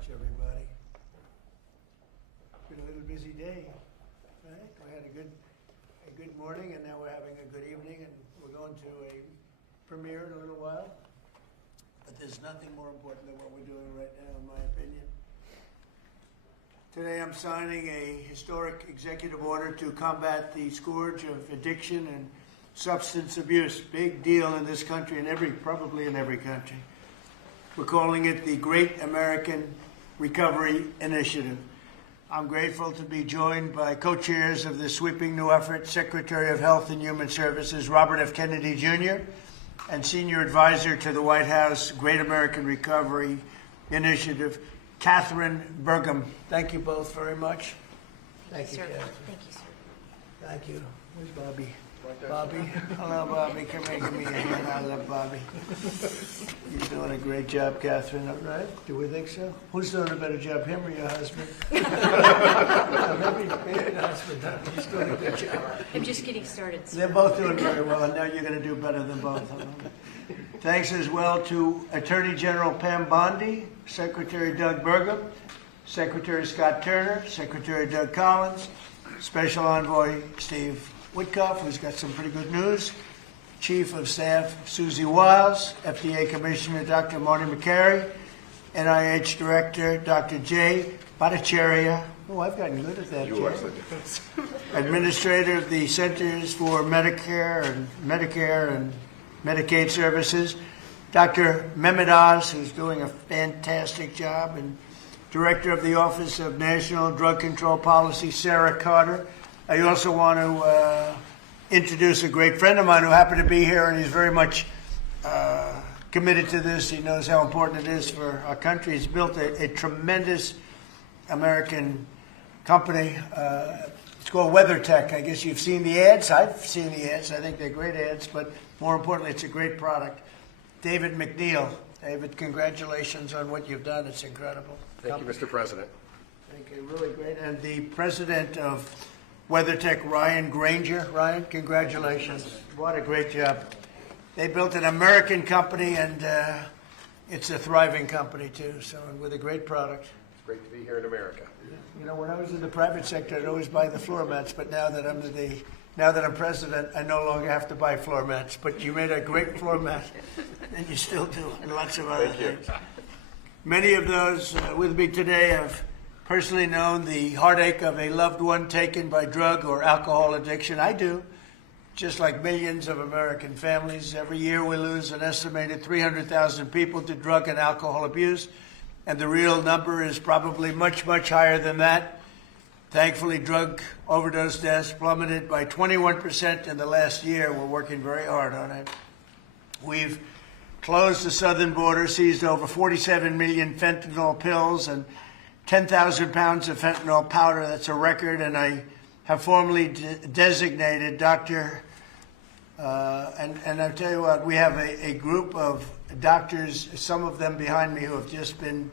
much, everybody. It's been a little busy day, right? We had a good morning, and now we're having a good evening, and we're going to a premiere in a little while. But there's nothing more important than what we're doing right now, in my opinion. Today I'm signing a historic executive order to combat the scourge of addiction and substance abuse. Big deal in this country and probably in every country. We're calling it the Great American Recovery Initiative. I'm grateful to be joined by co-chairs of this sweeping new effort, Secretary of Health and Human Services Robert F. Kennedy Jr. and Senior Advisor to the White House Great American Recovery Initiative, Catherine Burgum. Thank you both very much. Thank you, sir. Catherine. Thank you, sir. Thank you. Where's Bobby? Bobby? Hello, Bobby. Come here, give me a hand. I love Bobby. You're doing a great job, Catherine, all right? Do we think so? Who's doing a better job, him or your husband? Maybe the husband. He's doing a good job. I'm just getting started, sir. They're both doing very well, and now you're going to do better than both of them. Thanks as well to Attorney General Pam Bondi, Secretary Doug Burgum, Secretary Scott Turner, Secretary Doug Collins, Special Envoy Steve Witkoff, who's got some pretty good news, Chief of Staff Susie Wiles, FDA Commissioner Dr. Marty McCary, NIH Director Dr. Jay Bhattacharya. Oh, I've gotten good at that, Jay. Administrator of the Centers for Medicare and Medicaid Services, Dr. Mehmet Oz, who's doing a fantastic job, and Director of the Office of National Drug Control Policy, Sarah Carter. I also want to introduce a great friend of mine who happened to be here, and he's very much committed to this. He knows how important it is for our country. He's built a tremendous American company. It's called WeatherTech. I guess you've seen the ads. I've seen the ads. I think they're great ads, but more importantly, it's a great product. David McNeil. David, congratulations on what you've done. It's incredible. Thank you, Mr. President. Thank you. Really great. And the president of WeatherTech, Ryan Granger. Ryan, congratulations. What a great job. They built an American company, and it's a thriving company, too, so with a great product. It's great to be here in America. You know, when I was in the private sector, I'd always buy the floor mats, but now that I'm president, I no longer have to buy floor mats. But you made a great floor mat, and you still do, and lots of other things. Many of those with me today have personally known the heartache of a loved one taken by drug or alcohol addiction. I do. Just like millions of American families, every year we lose an estimated 300,000 people to drug and alcohol abuse, and the real number is probably much, much higher than that. Thankfully, drug overdose deaths plummeted by 21% in the last year. We're working very hard on it. We've closed the southern border, seized over 47 million fentanyl pills and 10,000 pounds of fentanyl powder. That's a record, and I have formally designated Dr. And I'll tell you what, we have a group of doctors, some of them behind me, who have just been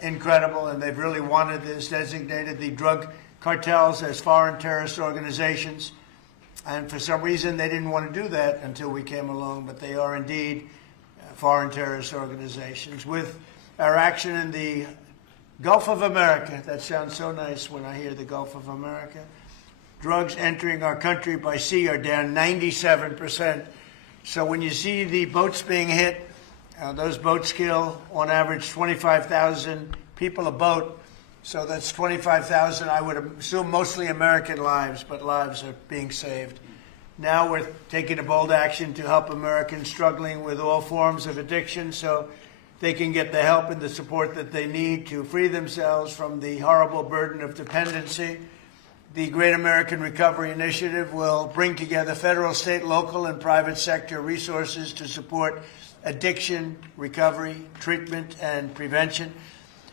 incredible, and they've really wanted this, designated the drug cartels as foreign terrorist organizations. And for some reason, they didn't want to do that until we came along, but they are indeed foreign terrorist organizations. With our action in the Gulf of America, that sounds so nice when I hear the Gulf of America. Drugs entering our country by sea are down 97%. So when you see the boats being hit, those boats kill on average 25,000 people a boat. So that's 25,000, I would assume mostly American lives, but lives are being saved. Now we're taking a bold action to help Americans struggling with all forms of addiction so they can get the help and the support that they need to free themselves from the horrible burden of dependency. The Great American Recovery Initiative will bring together federal, state, local, and private sector resources to support addiction, recovery, treatment, and prevention.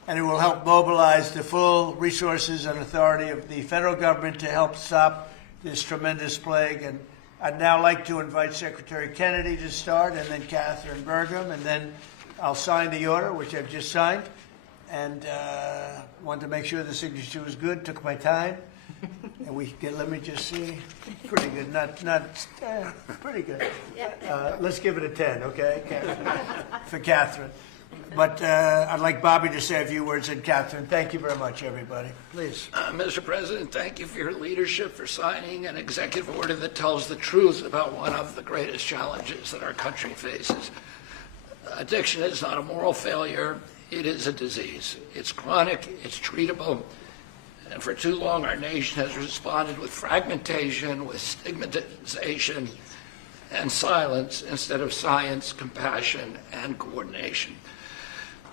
And it will help mobilize the full resources and authority of the federal government to help stop this tremendous plague. And I'd now like to invite Secretary Kennedy to start, and then Catherine Burgum, and then I'll sign the order, which I've just signed, and wanted to make sure the signature was good. Took my time, and we get. Let me just see. Pretty good. Not pretty good. Let's give it a 10, okay? For Catherine. But I'd like Bobby to say a few words, and Catherine. Thank you very much, everybody. Please. Mr. President, thank you for your leadership, for signing an executive order that tells the truth about one of the greatest challenges that our country faces. Addiction is not a moral failure. It is a disease. It's chronic. It's treatable. And for too long, our nation has responded with fragmentation, with stigmatization, and silence instead of science, compassion, and coordination.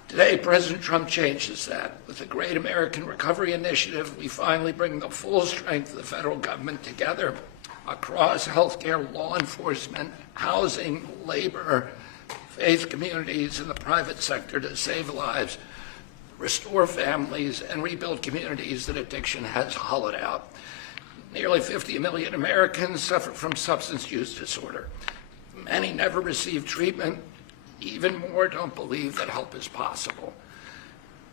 Today, President Trump changes that. With the Great American Recovery Initiative, we finally bring the full strength of the federal government together across healthcare, law enforcement, housing, labor, faith communities, and the private sector to save lives, restore families, and rebuild communities that addiction has hollowed out. Nearly 50 million Americans suffer from substance use disorder. Many never receive treatment. Even more don't believe that help is possible.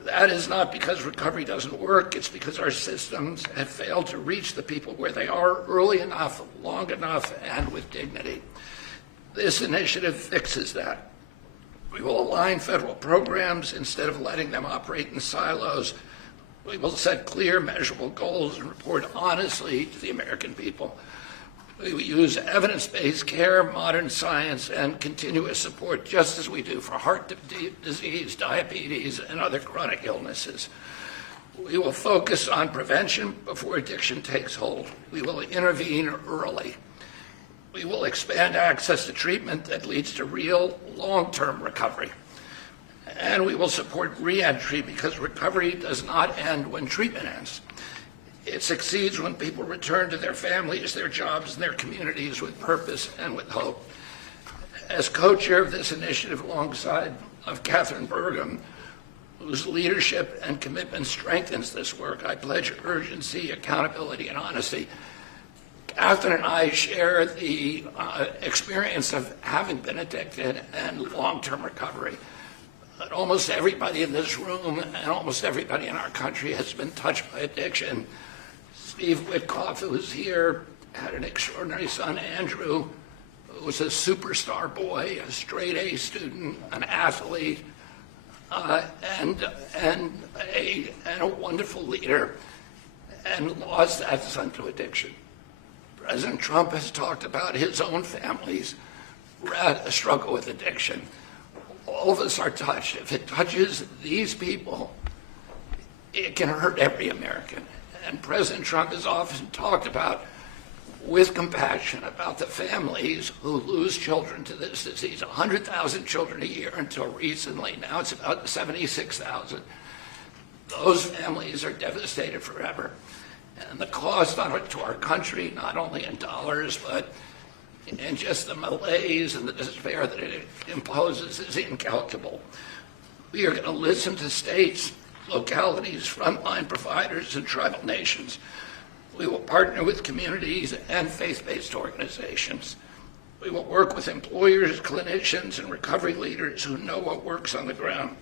That is not because recovery doesn't work. It's because our systems have failed to reach the people where they are early enough, long enough, and with dignity. This initiative fixes that. We will align federal programs instead of letting them operate in silos. We will set clear, measurable goals and report honestly to the American people. We will use evidence-based care, modern science, and continuous support, just as we do for heart disease, diabetes, and other chronic illnesses. We will focus on prevention before addiction takes hold. We will intervene early. We will expand access to treatment that leads to real long-term recovery. And we will support reentry because recovery does not end when treatment ends. It succeeds when people return to their families, their jobs, and their communities with purpose and with hope. As co-chair of this initiative alongside of Catherine Burgum, whose leadership and commitment strengthens this work, I pledge urgency, accountability, and honesty. Catherine and I share the experience of having been addicted and long-term recovery. But almost everybody in this room and almost everybody in our country has been touched by addiction. Steve Witkoff, who is here, had an extraordinary son, Andrew, who was a superstar boy, a straight A student, an athlete, and a wonderful leader, and lost that son to addiction. President Trump has talked about his own family's struggle with addiction. All of us are touched. If it touches these people, it can hurt every American. And President Trump has often talked about, with compassion, about the families who lose children to this disease. 100,000 children a year until recently. Now it's about 76,000. Those families are devastated forever. And the cost on it to our country, not only in dollars, but in just the malaise and the despair that it imposes, is incalculable. We are going to listen to states, localities, frontline providers, and tribal nations. We will partner with communities and faith-based organizations. We will work with employers, clinicians, and recovery leaders who know what works on the ground.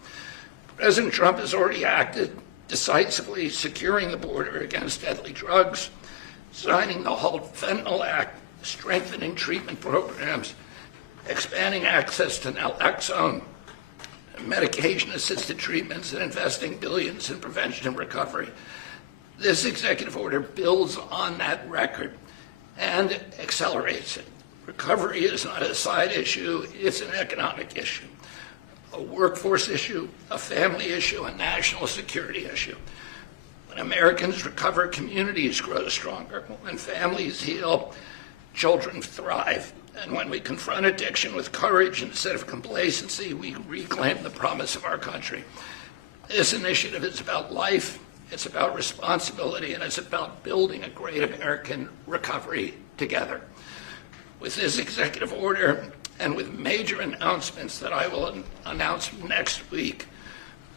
President Trump has already acted decisively, securing the border against deadly drugs, signing the Halt Fentanyl Act, strengthening treatment programs, expanding access to naloxone, medication-assisted treatments, and investing billions in prevention and recovery. This executive order builds on that record and accelerates it. Recovery is not a side issue, it's an economic issue, a workforce issue, a family issue, a national security issue. When Americans recover, communities grow stronger. When families heal, children thrive. And when we confront addiction with courage instead of complacency, we reclaim the promise of our country. This initiative is about life, it's about responsibility, and it's about building a great American recovery together. With this executive order and with major announcements that I will announce next week,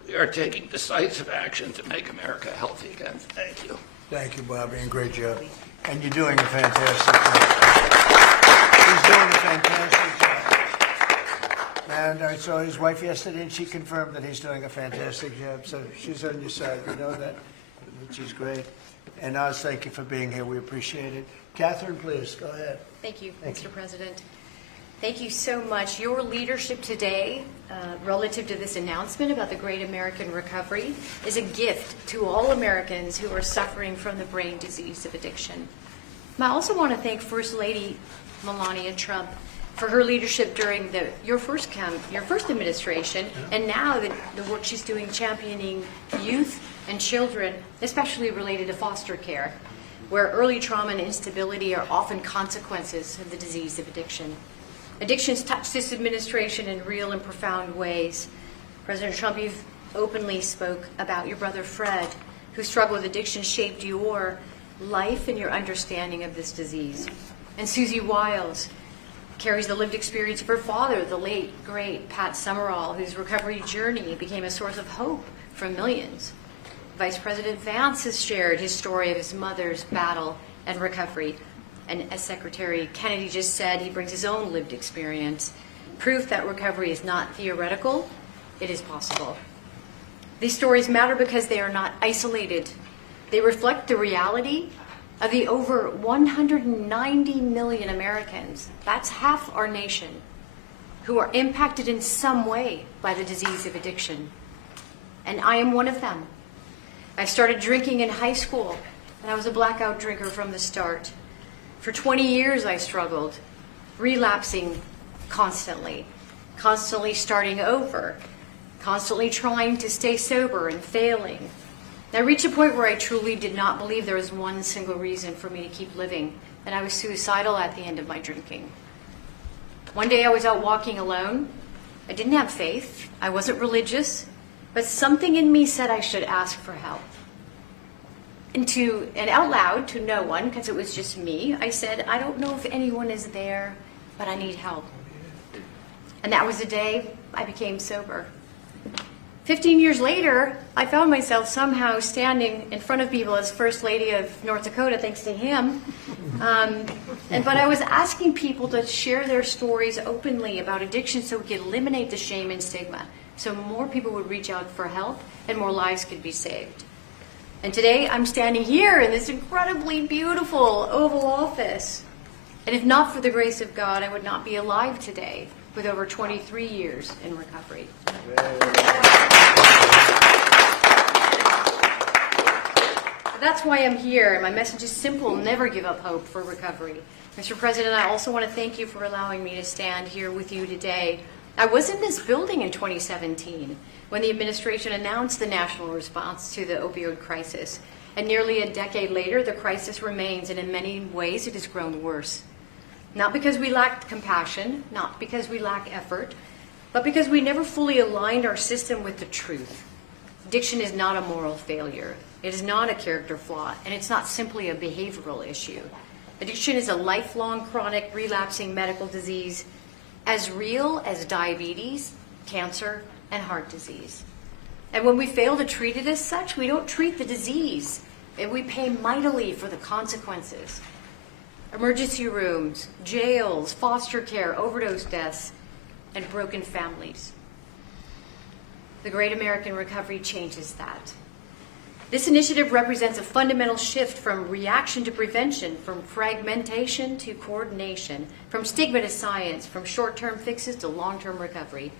we are taking decisive action to make America healthy again. Thank you. Thank you, Bobby, and great job. And you're doing a fantastic job. He's doing a fantastic job. And I saw his wife yesterday, and she confirmed that he's doing a fantastic job. So she's on your side. You know that, which is great. And Oz, thank you for being here. We appreciate it. Catherine, please, go ahead. Thank you, Mr. President. Thank you so much. Your leadership today, relative to this announcement about the Great American Recovery, is a gift to all Americans who are suffering from the brain disease of addiction. And I also want to thank First Lady Melania Trump for her leadership during your first administration, and now the work she's doing championing youth and children, especially related to foster care, where early trauma and instability are often consequences of the disease of addiction. Addictions touch this administration in real and profound ways. President Trump, you've openly spoke about your brother Fred, whose struggle with addiction shaped your life and your understanding of this disease. And Susie Wiles carries the lived experience of her father, the late, great Pat Summerall, whose recovery journey became a source of hope for millions. Vice President Vance has shared his story of his mother's battle and recovery. And as Secretary Kennedy just said, he brings his own lived experience, proof that recovery is not theoretical, it is possible. These stories matter because they are not isolated. They reflect the reality of the over 190 million Americans, that's half our nation, who are impacted in some way by the disease of addiction. And I am one of them. I started drinking in high school, and I was a blackout drinker from the start. For 20 years I struggled, relapsing constantly starting over, constantly trying to stay sober and failing. I reached a point where I truly did not believe there was one single reason for me to keep living, and I was suicidal at the end of my drinking. One day I was out walking alone. I didn't have faith. I wasn't religious, but something in me said I should ask for help. And out loud to no one, because it was just me, I said, I don't know if anyone is there, but I need help. And that was the day I became sober. 15 years later, I found myself somehow standing in front of people as First Lady of North Dakota, thanks to him. But I was asking people to share their stories openly about addiction so we could eliminate the shame and stigma, so more people would reach out for help and more lives could be saved. And today I'm standing here in this incredibly beautiful Oval Office. And if not for the grace of God, I would not be alive today with over 23 years in recovery. That's why I'm here, and my message is simple: never give up hope for recovery. Mr. President, I also want to thank you for allowing me to stand here with you today. I was in this building in 2017 when the administration announced the national response to the opioid crisis. And nearly a decade later, the crisis remains, and in many ways it has grown worse. Not because we lacked compassion, not because we lack effort, but because we never fully aligned our system with the truth. Addiction is not a moral failure. It is not a character flaw, and it's not simply a behavioral issue. Addiction is a lifelong, chronic, relapsing medical disease as real as diabetes, cancer, and heart disease. And when we fail to treat it as such, we don't treat the disease, and we pay mightily for the consequences. Emergency rooms, jails, foster care, overdose deaths, and broken families. The Great American Recovery changes that. This initiative represents a fundamental shift from reaction to prevention, from fragmentation to coordination, from stigma to science, from short-term fixes to long-term recovery.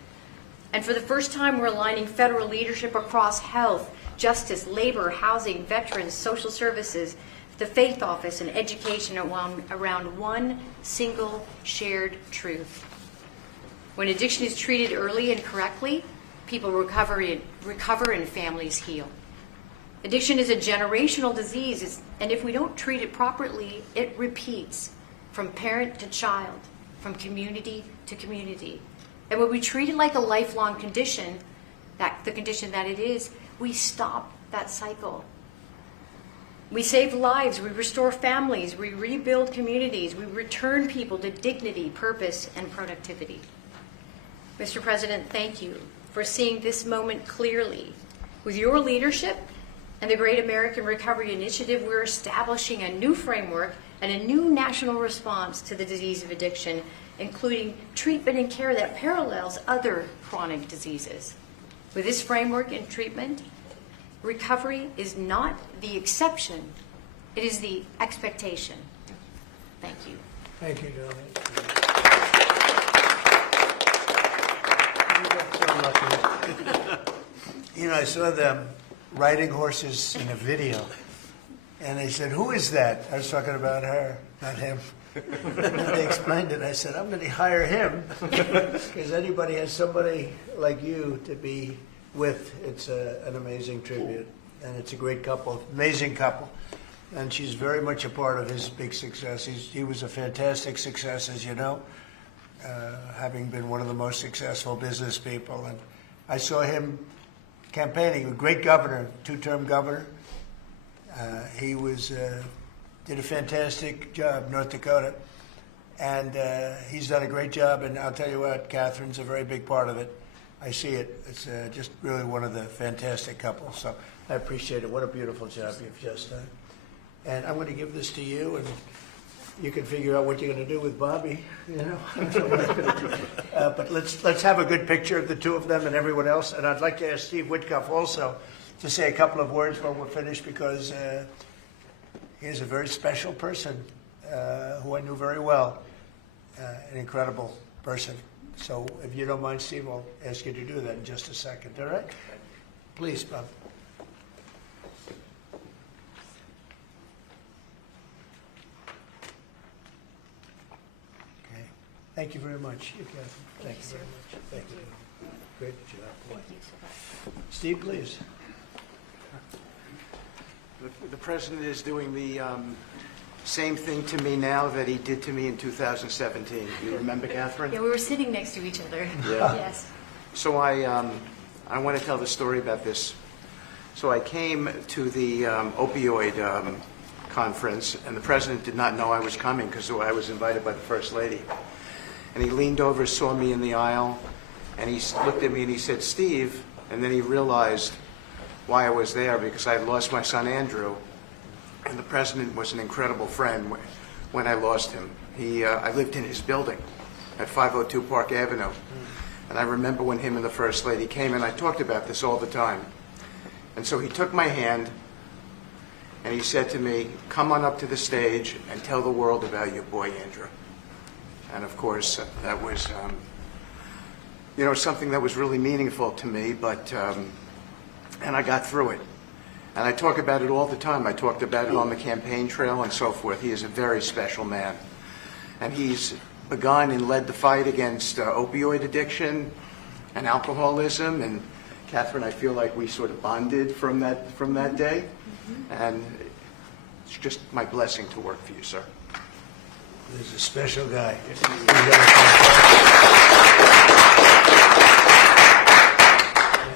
And for the first time, we're aligning federal leadership across health, justice, labor, housing, veterans, social services, the faith office, and education around one single shared truth. When addiction is treated early and correctly, people recover and families heal. Addiction is a generational disease, and if we don't treat it properly, it repeats from parent to child, from community to community. And when we treat it like a lifelong condition, the condition that it is, we stop that cycle. We save lives, we restore families, we rebuild communities, we return people to dignity, purpose, and productivity. Mr. President, thank you for seeing this moment clearly. With your leadership and the Great American Recovery Initiative, we're establishing a new framework and a new national response to the disease of addiction, including treatment and care that parallels other chronic diseases. With this framework and treatment, recovery is not the exception, it is the expectation. Thank you. Thank you, darling. You know, I saw them riding horses in a video, and they said, "Who is that?" I was talking about her, not him. And they explained it. I said, "I'm going to hire him because anybody has somebody like you to be with. It's an amazing tribute, and it's a great couple, amazing couple." And she's very much a part of his big success. He was a fantastic success, as you know, having been one of the most successful business people. And I saw him campaigning, a great governor, two-term governor. He did a fantastic job, North Dakota. And he's done a great job. And I'll tell you what, Catherine's a very big part of it. I see it. It's just really one of the fantastic couples. So I appreciate it. What a beautiful job you've just done. And I'm going to give this to you, and you can figure out what you're going to do with Bobby. You know, but let's have a good picture of the two of them and everyone else. And I'd like to ask Steve Whitcuff also to say a couple of words when we're finished, because he's a very special person who I knew very well, an incredible person. So if you don't mind, Steve, I'll ask you to do that in just a second. All right? Please, Bob. Thank you very much, Catherine. Thank you very much. Thank you. Great job. Thank you so much. Steve, please. The president is doing the same thing to me now that he did to me in 2017. You remember, Catherine? Yeah, we were sitting next to each other. Yeah. Yes. So I want to tell the story about this. So I came to the opioid conference, and the president did not know I was coming because I was invited by the First Lady. And he leaned over, saw me in the aisle, and he looked at me and he said, "Steve," and then he realized why I was there, because I had lost my son Andrew, and the president was an incredible friend when I lost him. I lived in his building at 502 Park Avenue, and I remember when him and the First Lady came, and I talked about this all the time. And so he took my hand, and he said to me, "Come on up to the stage and tell the world about your boy Andrew." And of course, that was, something that was really meaningful to me, and I got through it. And I talk about it all the time. I talked about it on the campaign trail and so forth. He is a very special man. And he's begun and led the fight against opioid addiction and alcoholism. And Catherine, I feel like we sort of bonded from that day. And it's just my blessing to work for you, sir. He's a special guy.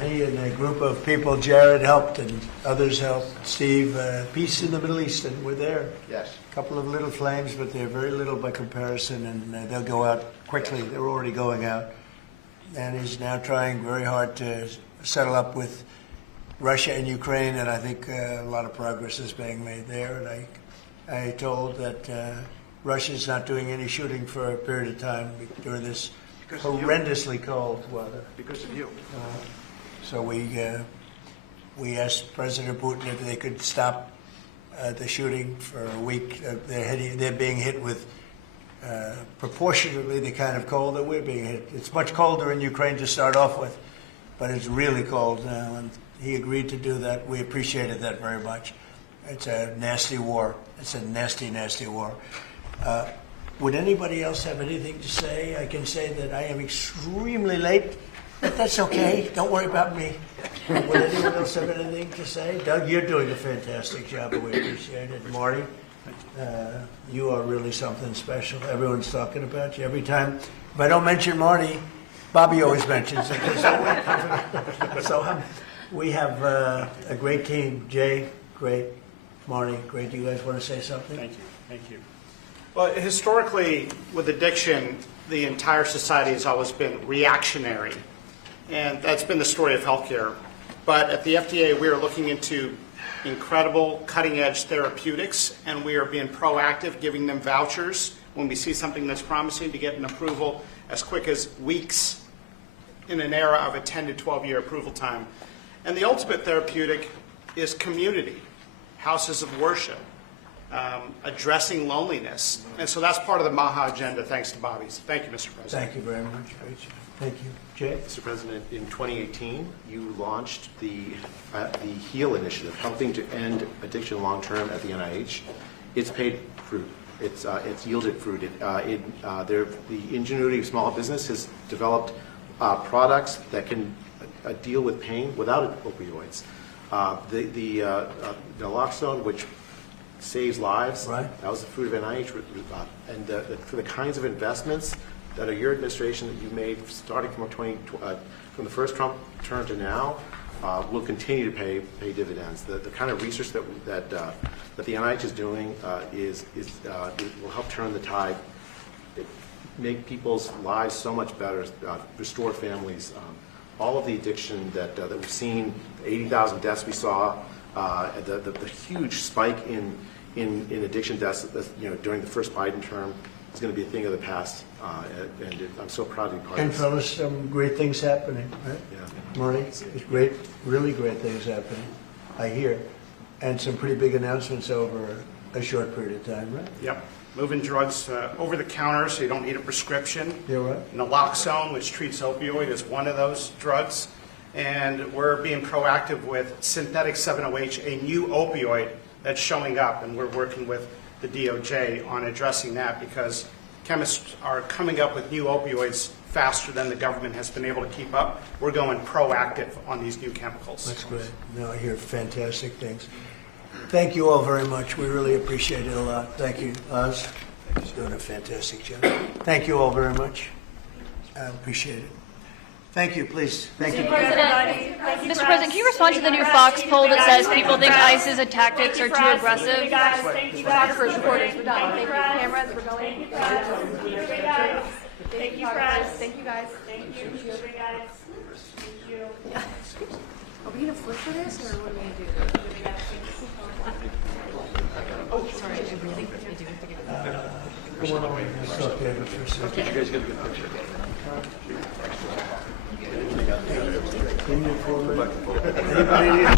He and a group of people, Jared helped and others helped. Steve, peace in the Middle East, and we're there. Yes. A couple of little flames, but they're very little by comparison, and they'll go out quickly. Yes. They're already going out. And he's now trying very hard to settle up with Russia and Ukraine, and I think a lot of progress is being made there. And I told that Russia's not doing any shooting for a period of time during this horrendously cold weather. Because of you. So we asked President Putin if they could stop the shooting for a week. They're being hit with proportionately the kind of cold that we're being hit. It's much colder in Ukraine to start off with, but it's really cold now, and he agreed to do that. We appreciated that very much. It's a nasty war. It's a nasty, nasty war. Would anybody else have anything to say? I can say that I am extremely late, but that's okay. Don't worry about me. Would anyone else have anything to say? Doug, you're doing a fantastic job, and we appreciate it. Marty, you are really something special. Everyone's talking about you. Every time, if I don't mention Marty, Bobby always mentions it. So we have a great team. Jay, great. Marty, great. Do you guys want to say something? Thank you. Thank you. Well, historically, with addiction, the entire society has always been reactionary, and that's been the story of healthcare. But at the FDA, we are looking into incredible cutting-edge therapeutics, and we are being proactive, giving them vouchers when we see something that's promising to get an approval as quick as weeks in an era of a 10 to 12-year approval time. And the ultimate therapeutic is community, houses of worship, addressing loneliness. And so that's part of the MAHA agenda, thanks to Bobby's. Thank you, Mr. President. Thank you very much. Great job. Thank you. Jay? Mr. President, in 2018, you launched the HEAL initiative, helping to end addiction long-term at the NIH. It's paid fruit. It's yielded fruit. The ingenuity of small business has developed products that can deal with pain without opioids. The naloxone, which saves lives, Right. that was the fruit of NIH. And for the kinds of investments that are your administration that you've made, starting from the first Trump term to now, will continue to pay dividends. The kind of research that the NIH is doing will help turn the tide, make people's lives so much better, restore families. All of the addiction that we've seen, 80,000 deaths we saw, the huge spike in addiction deaths, during the first Biden term is going to be a thing of the past, and I'm so proud to be part And of this. fellas, some great things happening, right? Yeah. Marty, it's great, really great things happening, I hear. And some pretty big announcements over a short period of time, right? Yep. Moving drugs over the counter so you don't need a prescription. Yeah, right. Naloxone, which treats opioid, is one of those drugs. And we're being proactive with synthetic 7-OH, a new opioid that's showing up. And we're working with the DOJ on addressing that because chemists are coming up with new opioids faster than the government has been able to keep up. We're going proactive on these new chemicals. That's great. No, I hear fantastic things. Thank you all very much. We really appreciate it a lot. Thank you, Oz. He's doing a fantastic job. Thank you all very much. I appreciate it. Thank you, please. Thank you. Mr. President, can you respond to the new Fox poll that says people think ICE's tactics are too aggressive? Photographers, reporters, we're done. Thank you. Cameras, we're going. Thank you, press. Thank you, guys. Thank you. Thank you, guys. Thank you. Are we going to flip for this, or what are we going to do? Oh, sorry, I really do have to get it. Come on over. Let's talk to David for a second. Did you guys get a good picture? Can you forward? Anybody need-